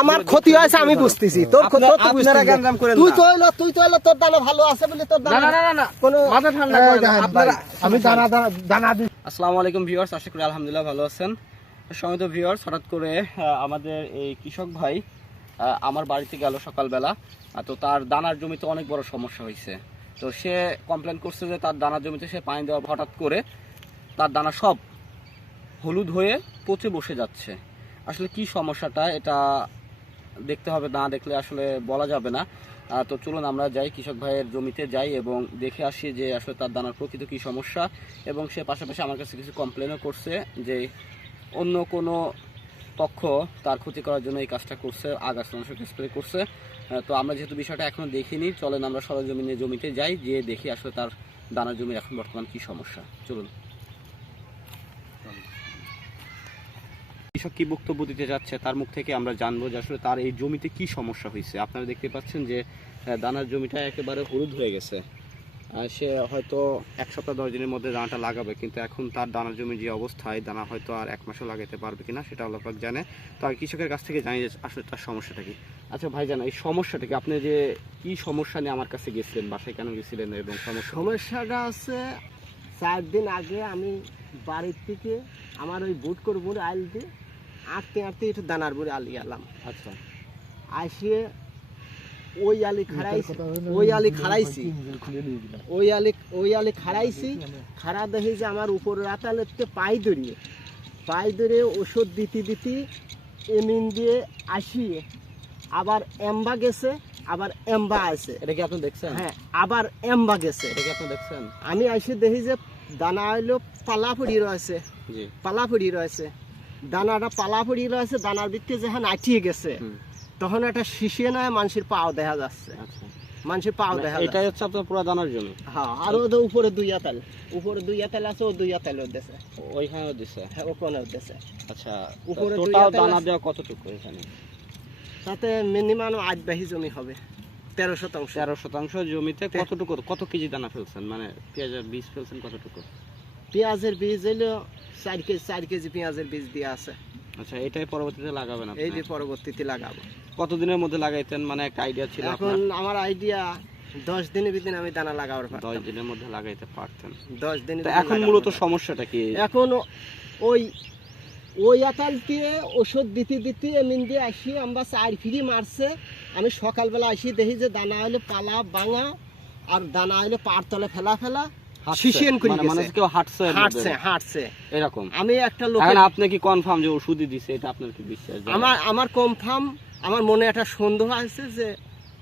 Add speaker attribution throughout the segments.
Speaker 1: আমার
Speaker 2: ক্ষতি হয়েছে আমি বুঝতেছি। তোর তো তুই তো হইল তুই তো হইল তোর দানা ভালো আছে বলে তোর দানা
Speaker 3: না না না, না
Speaker 2: কোনো
Speaker 3: মাথা ঠান্ডা
Speaker 1: এই
Speaker 3: করেন না।
Speaker 1: দেখেন
Speaker 3: আপনারা
Speaker 1: আমি দানা দানা দানা দিই
Speaker 3: আসসালামু আলাইকুম ভিউয়ার্স। আশা করি আলহামদুলিল্লাহ ভালো আছেন। ভিউয়ার্স হঠাৎ করে আমাদের এই কৃষক ভাই আহ, আমার বাড়িতে গেল সকালবেলা। তো তার দানার জমিতে অনেক বড় সমস্যা হয়েছে। তো সে কমপ্লেন করছে যে তার দানার জমিতে সে পানি দেওয়া হঠাৎ করে তার দানা সব হলুদ হয়ে পচে বসে যাচ্ছে। আসলে কি সমস্যাটা, এটা দেখতে হবে, না দেখলে আসলে বলা যাবে না। তো চলুন আমরা যাই, কৃষক ভাইয়ের জমিতে যাই এবং দেখে আসি যে আসলে তার দানার প্রকৃত কি সমস্যা এবং সে পাশাপাশি আমার কাছে কিছু কমপ্লেনও করছে যে অন্য কোনো পক্ষ তার ক্ষতি করার জন্য এই কাজটা করছে আগাছনাশক স্প্রে করছে। তো আমরা যেহেতু বিষয়টা এখনও দেখিনি, চলেন আমরা সরজমিনে জমিতে যাই যে দেখি আসলে তার দানার জমির এখন বর্তমান কি সমস্যা। চলুন। কৃষক কি বক্তব্য দিতে যাচ্ছে? তার মুখ থেকে আমরা জানব যে আসলে তার এই জমিতে কি সমস্যা হয়েছে। আপনারা দেখতে পাচ্ছেন যে দানার জমিটা একেবারে হলুদ হয়ে গেছে। সে হয়তো এক সপ্তাহ, দশ দিনের মধ্যে দানাটা লাগাবে, কিন্তু এখন তার দানার জমি যে অবস্থায়, দানা হয়তো আর এক মাসও লাগাতে পারবে কিনা সেটা আল্লাপাক জানে। তো আর কৃষকের কাছ থেকে জানি আসলে তার সমস্যাটা কি। আচ্ছা ভাই জানা এই সমস্যাটা কি? আপনি যে কি সমস্যা নিয়ে আমার কাছে গেছিলেন, বাসায় কেন গেছিলেন এবং সমস্যা?
Speaker 2: সমস্যাটা আছে চার দিন আগে আমি বাড়ির থেকে আমার ওই বুট করে বুট আইল দিয়ে আঁটতে আঁটতে একটু দানার বুড়ি আলি আলাম।
Speaker 3: আচ্ছা।
Speaker 2: আসিয়ে ওই আলি খাড়াইছি ওই আলি খাড়াইছি ওই আলি ওই আলি খাড়াইছি খাড়া দেখি যে আমার উপর রাতালেতে পাই ধরিয়ে পাই ধরে ওষুধ দিতে দিতে এমিন দিয়ে আসিয়ে আবার এম্বা গেছে আবার এম্বা আছে।
Speaker 3: এটা কি আপনি দেখছেন?
Speaker 2: হ্যাঁ আবার এম্বা গেছে।
Speaker 3: এটা কি আপনি দেখছেন?
Speaker 2: আমি এসে দেখি যে দানা হইল পালা পড়ি রয়েছে।
Speaker 3: জি।
Speaker 2: পালা পড়ি রয়েছে। দানাটা পালা পড়ি রয়েছে দানার ভিত্তি যখন আটিয়ে গেছে তখন একটা শিশিয়ে নয় মানুষের পাও দেখা যাচ্ছে।
Speaker 3: আচ্ছা।
Speaker 2: মানুষের পাও দেখা যাচ্ছে।
Speaker 3: এটাই হচ্ছে আপনার পুরো দানার জমি
Speaker 2: হ্যাঁ আর ওদের উপরে দুই আতাল। উপরে দুই আতাল আছে ও দুই আতাল
Speaker 3: ওইখানেও দিছে?
Speaker 2: হ্যাঁ দেশে
Speaker 3: আচ্ছা
Speaker 2: উপরে
Speaker 3: টোটাল দানা দেওয়া কতটুকু এখানে?
Speaker 2: তাতে মিনিমাম আট বাহি জমি হবে তেরো শতাংশ।
Speaker 3: তেরো শতাংশ জমিতে কতটুকু কত কেজি দানা ফেলছেন? মানে পেঁয়াজের বীজ ফেলছেন কতটুকু?
Speaker 2: পেঁয়াজের বীজ হইল চার কেজি চার কেজি পেঁয়াজের বীজ দিয়ে আছে।
Speaker 3: আচ্ছা এটাই পরবর্তীতে লাগাবেন আপনি?
Speaker 2: এই যে পরবর্তীতে লাগাবো।
Speaker 3: কতদিনের মধ্যে লাগাইতেন? মানে একটা আইডিয়া ছিল
Speaker 2: এখন আমার আইডিয়া দশ দিনের ভিতরে আমি দানা লাগাবার
Speaker 3: দশ দিনের মধ্যে লাগাইতে পারতেন।
Speaker 2: দশ দিনের
Speaker 3: এখন মূলত সমস্যাটা কি?
Speaker 2: এখন ওই ওই আতাল দিয়ে ওষুধ দিতে দিতে এমন দিয়ে আসি আমরা চার ফিরি মারছে। আমি সকালবেলা আসি দেখি যে দানা হলে পালা বাঙা আর দানা হলে পার তলে ফেলা ফেলা? শিশিয়ান করে
Speaker 3: মানে কেউ হাঁটছে
Speaker 2: হাঁটছে হাঁটছে।
Speaker 3: এরকম।
Speaker 2: আমি একটা লোক
Speaker 3: আপনি কি কনফার্ম যে ওষুধই দিছে এটা আপনার কি বিশ্বাস?
Speaker 2: আমার আমার কনফার্ম আমার মনে একটা সন্দেহ আছে যে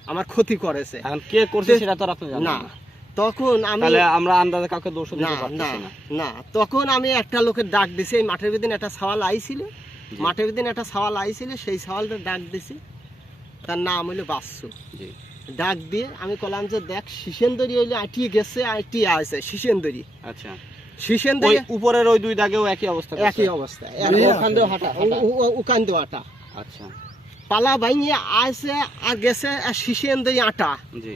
Speaker 2: আমার ক্ষতি করেছে।
Speaker 3: এখন কে করছে সেটা তো আপনি জানেন
Speaker 2: না।
Speaker 3: না।
Speaker 2: তখন আমি
Speaker 3: তাহলে আমরা আন্দাজে কাউকে দোষ
Speaker 2: না
Speaker 3: দিতে পারতেছি না।
Speaker 2: না। তখন আমি একটা লোকের ডাক দিছি এই মাঠের ভিতরে একটা সওয়াল আইছিল। মাঠের ভিতরে একটা সওয়াল আইছিল সেই সওয়ালটা ডাক দিছি। তার নাম হইল বাসু
Speaker 3: জি।
Speaker 2: ডাক দিয়ে আমি কলাম যে দেখ শিশেন্দরি হইলে আটিয়ে গেছে আটিয়ে আছে শিশেন্দরি।
Speaker 3: আচ্ছা। ওই
Speaker 2: শিশেন্দরি
Speaker 3: উপরের ওই দুই দাগেও একই অবস্থা
Speaker 2: একই অবস্থা।
Speaker 3: মানে ওখান দিয়েও হাঁটা, হাঁটা।
Speaker 2: উকান দেওয়া
Speaker 3: আচ্ছা।
Speaker 2: পালা বাইয়ে আসে আর গেছে আর শিশেন্দরি আটা।
Speaker 3: জি।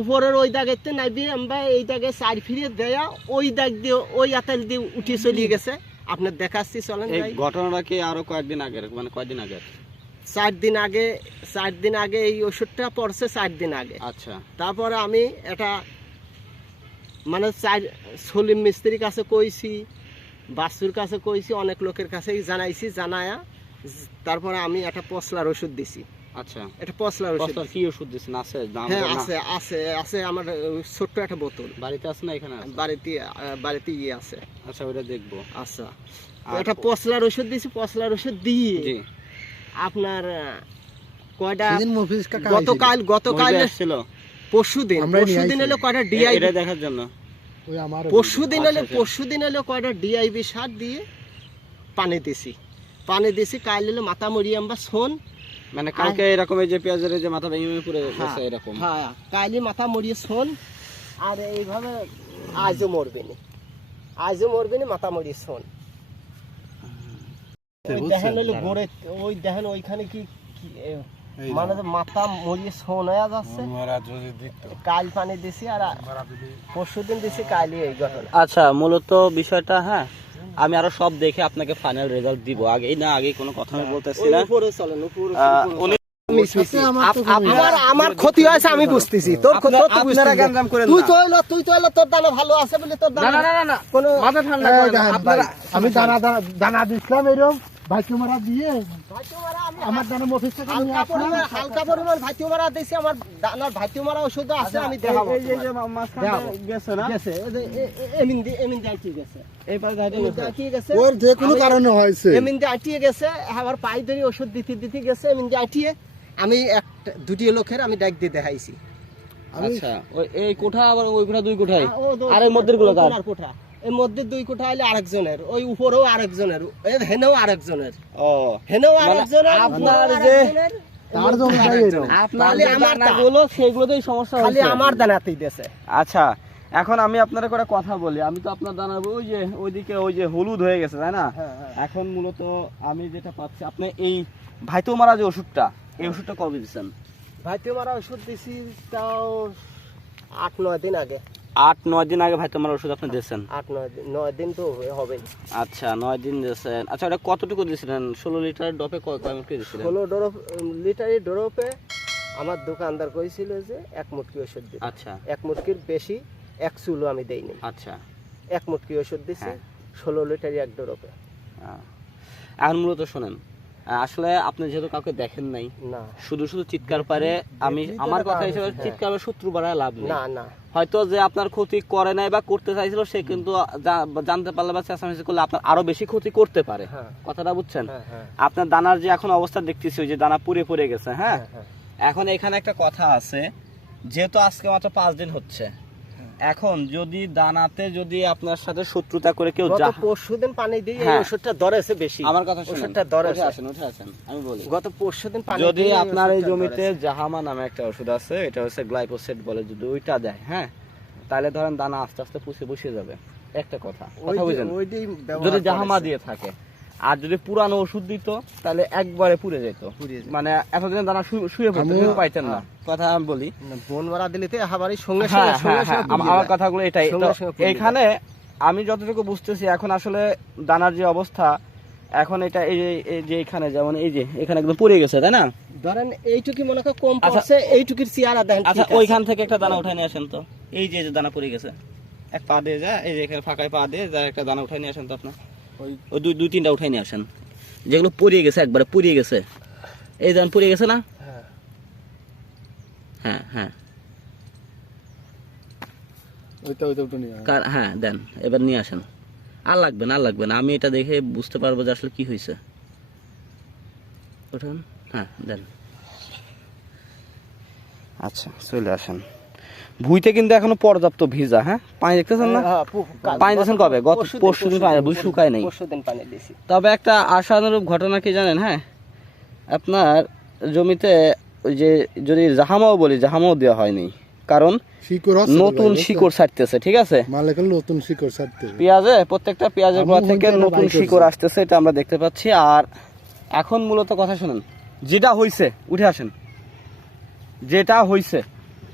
Speaker 2: উপরের ওই দাগেতে নাইবি আমরা এই দাগে চার ফিরে দেয়া ওই দাগ দিয়ে ওই আতাল দিয়ে উঠে চলিয়ে গেছে। আপনার দেখাচ্ছি চলেন
Speaker 3: এই ঘটনাটা কি আরও কয়েকদিন আগের মানে কয়েকদিন আগে
Speaker 2: চার দিন আগে চার দিন আগে এই ওষুধটা পড়ছে চার দিন আগে।
Speaker 3: আচ্ছা।
Speaker 2: তারপরে আমি এটা মানে চার সলিম মিস্ত্রির কাছে কইছি বাস্তুর কাছে কইছি অনেক লোকের কাছেই জানাইছি জানায়া তারপরে আমি একটা পশলার ওষুধ দিছি।
Speaker 3: আচ্ছা।
Speaker 2: একটা পশলার ওষুধ।
Speaker 3: কস্তার কি ওষুধ দিচ্ছেন আছে
Speaker 2: হ্যাঁ। আছে আছে আছে আমার ছোট্ট একটা বোতল।
Speaker 3: বাড়িতে আছে না এখানে আছে?
Speaker 2: বাড়িতে বাড়িতে ইয়ে আছে।
Speaker 3: আচ্ছা ওইটা দেখব।
Speaker 2: আচ্ছা। একটা পশলার ওষুধ দিছি পশলার ওষুধ দিয়ে আপনার কয়টা গতকাল গতকাল
Speaker 3: এসেছিল।
Speaker 2: হলো কয়টা ডিআই
Speaker 3: এটা দেখার জন্য।
Speaker 1: আইছিল। ওই আমার
Speaker 2: পরশু হলো
Speaker 3: আচ্ছা, আচ্ছা।
Speaker 2: হলো কয়টা ডিআইবি সার দিয়ে পানি দিছি। পানি দিছি কাল হলো মাথা মরিয়ে আমরা শোন
Speaker 3: মানে কালকে এরকম এই যে পেঁয়াজের যে মাথা ভেঙে ভেঙে পড়ে গেছে এরকম।
Speaker 2: হ্যাঁ কালি মাথা মরিয়ে শোন আর এইভাবে আজও মরবে না। আজও মরবে না মাথা মরিয়ে শোন দেখেন হলো গোড়ে ওই দেখেন ওইখানে কি কি, মানে মাথা মরিয়ে শোন যাচ্ছে। কাল পানি দিছি আর পরশু দিন দিছি কালই এই ঘটনা।
Speaker 3: আচ্ছা মূলত বিষয়টা হ্যাঁ আমি আরও সব দেখে আপনাকে ফাইনাল রেজাল্ট দিব। আগেই না আগে কোনো কথা আমি বলতেছি না।
Speaker 2: উপরে চলেন উপরে
Speaker 3: আহ,
Speaker 2: উপরে
Speaker 3: উনি
Speaker 2: মিশমিশি।
Speaker 1: আমার
Speaker 2: ক্ষতি হয়েছে আমি বুঝতেছি। তোর ক্ষতি তুই
Speaker 3: আপনারা গ্যাঞ্জাম করেন
Speaker 2: তুই
Speaker 3: না।
Speaker 2: তো হইল তুই তো হইল তোর দানা ভালো আছে বলে তোর দানা
Speaker 3: না
Speaker 2: কোনো
Speaker 3: মাথা ঠান্ডা আপনারা
Speaker 1: আমি দানা দানা দানা দিছিলাম এরকম। ভাইকে মারা দিয়ে
Speaker 2: আমি
Speaker 1: আমার দানা মফিস থেকে নিয়ে আসলাম।
Speaker 2: হালকা পরিমাণ ভাইটিও মারা দিছি আমার দানার ভাইটিও মারা ওষুধ আছে আমি দেখাবো
Speaker 3: এই যে- এই যে মাঝখানে
Speaker 2: দেখাবো।
Speaker 3: গেছে না?
Speaker 2: গেছে এই যে এ- এ- এমিন দি এমিন দি আটকে গেছে।
Speaker 3: এই পাশে ধাইতে
Speaker 2: এমিন দি
Speaker 3: গেছে।
Speaker 2: আটকে গেছে।
Speaker 1: ওর যে কোনো কারণে হয়েছে।
Speaker 2: এমিন দি আটকে গেছে আবার পাই ধরে ওষুধ দিতে দিতে গেছে এমিন দি আটিয়ে আমি একটা দুটি লোকের আমি ডাক দিয়ে দেখাইছি।
Speaker 3: আচ্ছা ওই এই কোঠা আবার ওই কোঠা দুই কোঠায়? আর এই
Speaker 2: মধ্যেরগুলো কোঠা। এই মধ্যে দুই কোঠা হলে আরেকজনের ওই উপরেও আরেকজনের হেনেও আরেকজনের।
Speaker 3: ও।
Speaker 2: হেনেও
Speaker 3: মানে
Speaker 2: আরেকজনের
Speaker 3: আপনার যে-
Speaker 1: তার জমিটাই
Speaker 3: আপনার
Speaker 2: আমার তা।
Speaker 3: সেগুলোতেই সমস্যা
Speaker 2: খালি আমার দানাতেই দেছে
Speaker 3: আচ্ছা এখন আমি আপনার করে কথা বলি। আমি তো আপনার দানা ওই যে ওইদিকে ওই যে হলুদ হয়ে গেছে তাই না?
Speaker 2: হ্যাঁ, হ্যাঁ।
Speaker 3: এখন মূলত আমি যেটা পাচ্ছি আপনি এই ভাইতো মারা যে ওষুধটা এই ওষুধটা কবে দিচ্ছেন?
Speaker 2: ভাইটিও মারা ওষুধ দিছি তাও আট নয় দিন আগে।
Speaker 3: আট নয় দিন আগে ভাই তোমার ওষুধ আপনি দিয়েছেন?
Speaker 2: আট নয় দিন নয় দিন তো হবে
Speaker 3: আচ্ছা নয় দিন দিয়েছেন। আচ্ছা ওটা কতটুকু দিয়েছিলেন? ষোলো লিটার কয় মুটকি দিয়েছিলেন?
Speaker 2: ষোলো ডরপ লিটারি ডরপে আমার দোকানদার কইছিল যে এক মুটকি ওষুধ দিতে।
Speaker 3: আচ্ছা।
Speaker 2: এক মুটকির বেশি এক চুলো আমি দেইনি।
Speaker 3: আচ্ছা।
Speaker 2: এক মুটকি ওষুধ দিছি
Speaker 3: হ্যাঁ।
Speaker 2: ষোলো লিটারি এক ডরপে।
Speaker 3: এখন মূলত শোনেন আসলে আপনি যেহেতু কাউকে দেখেন নাই
Speaker 2: না।
Speaker 3: শুধু শুধু চিৎকার পারে আমি আমার কথা হিসেবে
Speaker 2: হচ্ছে।
Speaker 3: চিৎকার শত্রু বাড়ায় লাভ নেই।
Speaker 2: না না।
Speaker 3: হয়তো যে আপনার ক্ষতি করে নাই বা করতে চাইছিল সে কিন্তু জানতে পারলে বা চেঁচামেচি করলে আপনার আরও বেশি ক্ষতি করতে পারে।
Speaker 2: হ্যাঁ।
Speaker 3: কথাটা বুঝছেন?
Speaker 2: হ্যাঁ হ্যাঁ।
Speaker 3: আপনার দানার যে এখন অবস্থা দেখতেছি ওই যে দানা পুড়ে পড়ে গেছে হ্যাঁ?
Speaker 2: হ্যাঁ, হ্যাঁ।
Speaker 3: এখন এখানে একটা কথা আছে যেহেতু আজকে মাত্র পাঁচ দিন হচ্ছে এখন যদি দানাতে যদি আপনার সাথে শত্রুতা করে কেউ যা
Speaker 2: পরশুদিন পানি দিয়ে এই
Speaker 3: হ্যাঁ।
Speaker 2: ওষুধটা ধরেছে বেশি।
Speaker 3: আমার কথা শুনুন।
Speaker 2: ওষুধটা ধরে
Speaker 3: উঠে আসেন উঠে আসেন আমি বলি।
Speaker 2: গত পরশুদিন পানি
Speaker 3: যদি আপনার এই জমিতে
Speaker 2: ধরেছে।
Speaker 3: জাহামা নামে একটা ওষুধ আছে এটা হচ্ছে গ্লাইফোসেট বলে যদি ওইটা দেয় হ্যাঁ তাহলে ধরেন দানা আস্তে আস্তে পুষে বসে যাবে। একটা কথা কথা বুঝেন? যদি জাহামা দিয়ে থাকে আর যদি পুরানো ওষুধ দিত তাহলে একবারে পুড়ে যেত। মানে এতদিন দানা শুয়ে পড়তো পাইতেন না। কথা আমি বলি
Speaker 2: বন মারা দিলে তো সঙ্গে
Speaker 3: হ্যাঁ হ্যাঁ হ্যাঁ আমার কথাগুলো এটাই। এইখানে আমি যতটুকু বুঝতেছি এখন আসলে দানার যে অবস্থা এখন এটা এই যে- এখানে যেমন এই যে এখানে একদম পুড়ে গেছে তাই না?
Speaker 2: ধরেন এইটুকি মনে কর কম। পড়ছে এইটুকির চেয়ারা দেন
Speaker 3: আচ্ছা ওইখান থেকে একটা দানা উঠাই নিয়ে আসেন তো। এই যে এই যে দানা পড়ে গেছে। এক পা দিয়ে যা এই যে এখানে ফাঁকায় পা দিয়ে যা একটা দানা উঠাই নিয়ে আসেন তো আপনার
Speaker 1: ওই
Speaker 3: ওই দুই দুই তিনটা উঠাই নিয়ে আসেন। যেগুলো পড়িয়ে গেছে একবারে পুড়িয়ে গেছে। এই দান পুড়িয়ে গেছে না?
Speaker 2: হ্যাঁ।
Speaker 3: হ্যাঁ হ্যাঁ।
Speaker 1: ওইটা ওইটা ওইটা নিয়ে
Speaker 3: হ্যাঁ দেন এবার নিয়ে আসেন। আর লাগবে না আর লাগবে না। আমি এটা দেখে বুঝতে পারব যে আসলে কি হয়েছে। ওঠান হ্যাঁ দেন। আচ্ছা চলে আসেন। ভুইতে কিন্তু এখনও পর্যাপ্ত ভিজা হ্যাঁ? পানি দেখতেছেন না?
Speaker 2: হ্যাঁ,
Speaker 3: পানি দিয়েছেন কবে? গত
Speaker 2: পরশু
Speaker 3: দিন পানি,
Speaker 2: পরশুদিন-
Speaker 3: শুকায় নাই। তবে একটা আশানুরূপ ঘটনা কি জানেন হ্যাঁ? আপনার জমিতে ওই যে যদি জাহামাও বলি জাহামাও দেওয়া হয়নি। কারণ নতুন শিকড় ছাড়তেছে ঠিক আছে?
Speaker 1: নতুন শিকড় ছাড়তে হবে।
Speaker 3: পেঁয়াজে প্রত্যেকটা পেঁয়াজের গোড়া থেকে নতুন শিকড় আসতেছে এটা আমরা দেখতে পাচ্ছি। আর এখন মূলত কথা শুনুন যেটা হইছে উঠে আসেন। যেটা হইছে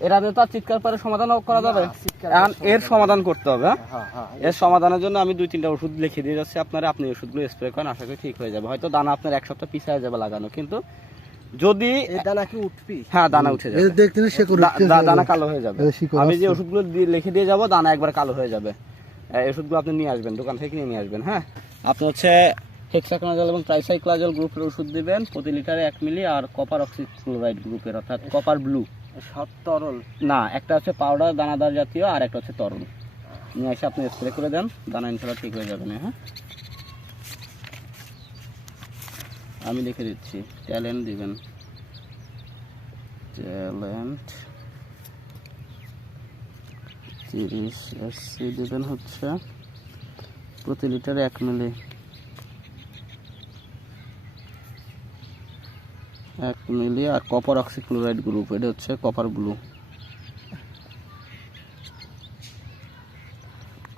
Speaker 3: এরা তো তার চিৎকার পারে সমাধান করা যাবে? এখন এর সমাধান করতে হবে হ্যাঁ?
Speaker 2: হ্যাঁ হ্যাঁ
Speaker 3: এর সমাধানের জন্য আমি দুই তিনটা ওষুধ লিখে দিয়ে যাচ্ছি আপনারা আপনি ওষুধগুলো স্প্রে করেন আশা করি ঠিক হয়ে যাবে। হয়তো দানা আপনার এক সপ্তাহ পিছায় যাবে লাগানো কিন্তু যদি
Speaker 2: এই দানা কি উঠবি?
Speaker 3: হ্যাঁ দানা উঠে যাবে।
Speaker 1: দেখতে না শিকড়
Speaker 3: দানা কালো হয়ে যাবে। আমি যে। ওষুধগুলো দিয়ে- লিখে দিয়ে যাব দানা একবার কালো হয়ে যাবে। এই ওষুধগুলো আপনি নিয়ে আসবেন দোকান থেকে নিয়ে নিয়ে আসবেন হ্যাঁ? আপনি হচ্ছে এবং ট্রাইসাইক্লাজল গ্রুপের ওষুধ দিবেন প্রতি লিটারে এক মিলি আর কপার অক্সিক্লোরাইড গ্রুপের অর্থাৎ কপার ব্লু
Speaker 2: সব তরল?
Speaker 3: না, একটা হচ্ছে পাউডার দানাদার জাতীয়, আর একটা হচ্ছে তরল। নিয়ে এসে আপনি স্প্রে করে দেন, দানা ইনশাল্লাহ ঠিক হয়ে যাবে না হ্যাঁ? আমি লিখে দিচ্ছি ট্যালেন্ট দিবেন। ট্যালেন্ট তিরিশ এসসি দেবেন হচ্ছে, প্রতি লিটারে এক মিলি এক মিলি আর কপার অক্সিক্লোরাইড গ্রুপ এটা হচ্ছে কপার ব্লু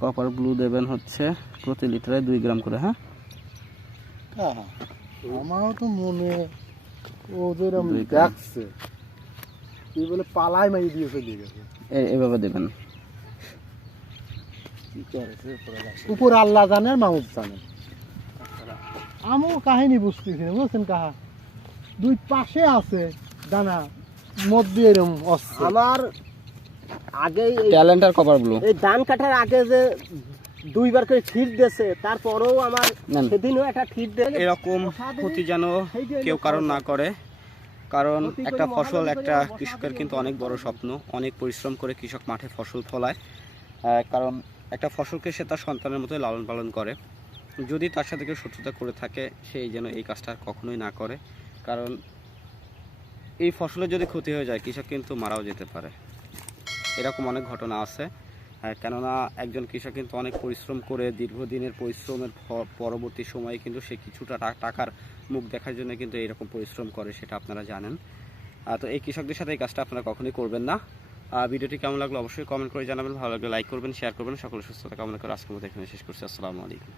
Speaker 3: কপার ব্লু দেবেন হচ্ছে প্রতি লিটারে দুই গ্রাম করে হ্যাঁ?
Speaker 1: হ্যাঁ, আমারও তো মনে ও
Speaker 3: গ্রাম।
Speaker 1: দেখছে। কি বলে পালাই মাই দিয়ে চলে গেছে
Speaker 3: এভাবে দেবেন।
Speaker 1: উপর আল্লাহ জানে মানুষ জানে আমিও কাহিনী বুঝতেছি বুঝছেন কাহা? দুই পাশে আছে দানা মধ্যে এরকম অস্ত্র।
Speaker 2: আমার আগে এই-
Speaker 3: ট্যালেন্ট আর কপার ব্লু
Speaker 2: এই ধান কাটার আগে যে দুইবার করে ফিট দিয়েছে তারপরেও আমার। সেদিনও একটা ফিট দিয়ে
Speaker 3: এরকম ক্ষতি যেন কেউ কারণ না করে কারণ একটা ফসল একটা কৃষকের কিন্তু অনেক বড় স্বপ্ন অনেক পরিশ্রম করে কৃষক মাঠে ফসল ফলায়। কারণ একটা ফসলকে সে তার সন্তানের মতোই লালন পালন করে। যদি তার সাথে কেউ শত্রুতা করে থাকে সেই যেন এই কাজটা কখনোই না করে। কারণ এই ফসলের যদি ক্ষতি হয়ে যায় কৃষক কিন্তু মারাও যেতে পারে। এরকম অনেক ঘটনা আছে। আহ, কেননা একজন কৃষক কিন্তু অনেক পরিশ্রম করে দীর্ঘদিনের পরিশ্রমের পরবর্তী সময়ে কিন্তু সে কিছুটা টাকার মুখ দেখার জন্য কিন্তু এরকম পরিশ্রম করে সেটা আপনারা জানেন। তো এই কৃষকদের সাথে এই কাজটা আপনারা কখনোই করবেন না। ভিডিওটি কেমন লাগল অবশ্যই কমেন্ট করে জানাবেন ভালো লাগলে লাইক করবেন শেয়ার করবেন। সকলে সুস্থতা কামনা করে আজকের মতো এখানে শেষ করছি। আসসালামু আলাইকুম।